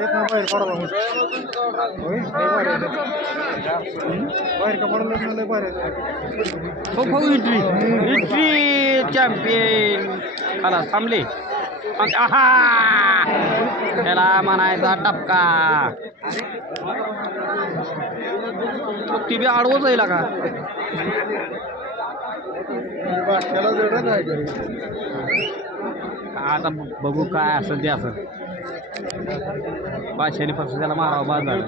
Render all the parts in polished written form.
बाहेर पडला होय बाहेर का पडलं नाही बाहेर हिटरी चॅम्पियन आला थांबले आहा त्याला म्हणायचा टपका ती बी आडवच आहे का बादशाला जोडत आहे आता बघू काय असं ते असं बादशाने फक्त त्याला मारावं बाद झालं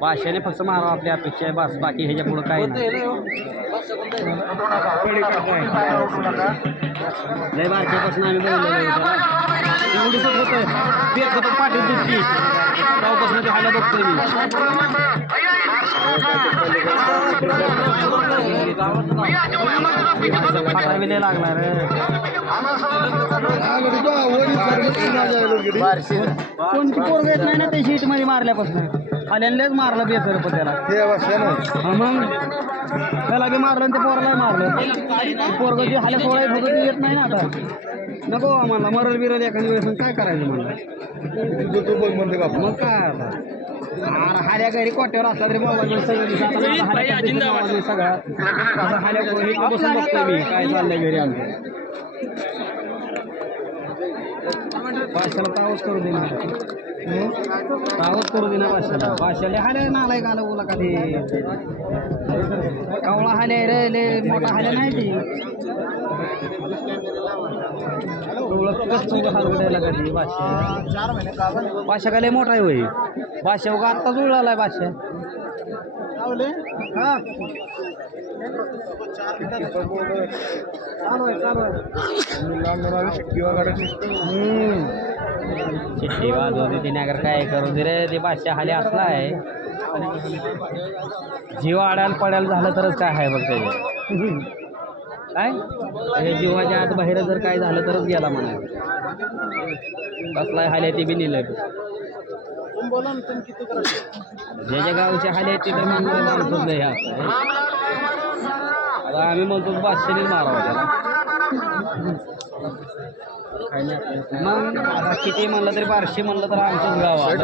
बादशाने फक्त मारावं आपली अपेक्षा आहे बस बाकी ह्याच्या पुढं काही नाही लय बारक्यापासून आम्ही बघितलं एवढीच होतं पेट होतं पाठी दुसरी तेव्हापासून ते हायला बघतोय मी फाटा बी लय लागला रे कोणती पोरग येत नाही ना त्या शीट मध्ये मारल्यापासून खाल्यांनाच मारलं बेसर पण त्याला मग त्याला बी मारलं आणि ते पोराला मारलं पोरग जे हाल्या सोळा होतं ते येत नाही ना आता नको आम्हाला मरल बिरल एखादी वेळेस काय करायचं म्हणलं मग काय आता हाल्या घरी कोट्यावर असला तरी मोबाईल सगळं सगळं असं हाल्या बसून बघतोय मी काय चाललंय घरी आमचं बादशाला तावच करू दे ना तावच करू दे ना बादशाला हाल्या नालाय का ओला का ते कावळा हाल्या रे मोठा हाल्या नाही ते कधी बादशा का लय मोठा आहे होय बादशा बघा आत्ता जुळलाय बादशा चिट्टी वाजवते तिने अगर काय करू दे रे ते बादशा हाले असलाय जीव आडायला पडायला झालं तरच काय आहे बघ त्याचे काय जीवाच्या आत बाहेर जर काय झालं तरच गेला म्हणा कसलाय हाले ते बी नेलं ज्या ज्या गावचे हाले ते तर माणसंच नाही आता आम्ही म्हणतो बादशानेच मारावं त्याला मग आता किती म्हणलं तरी 1200 म्हणलं तर आमचंच गाव आहे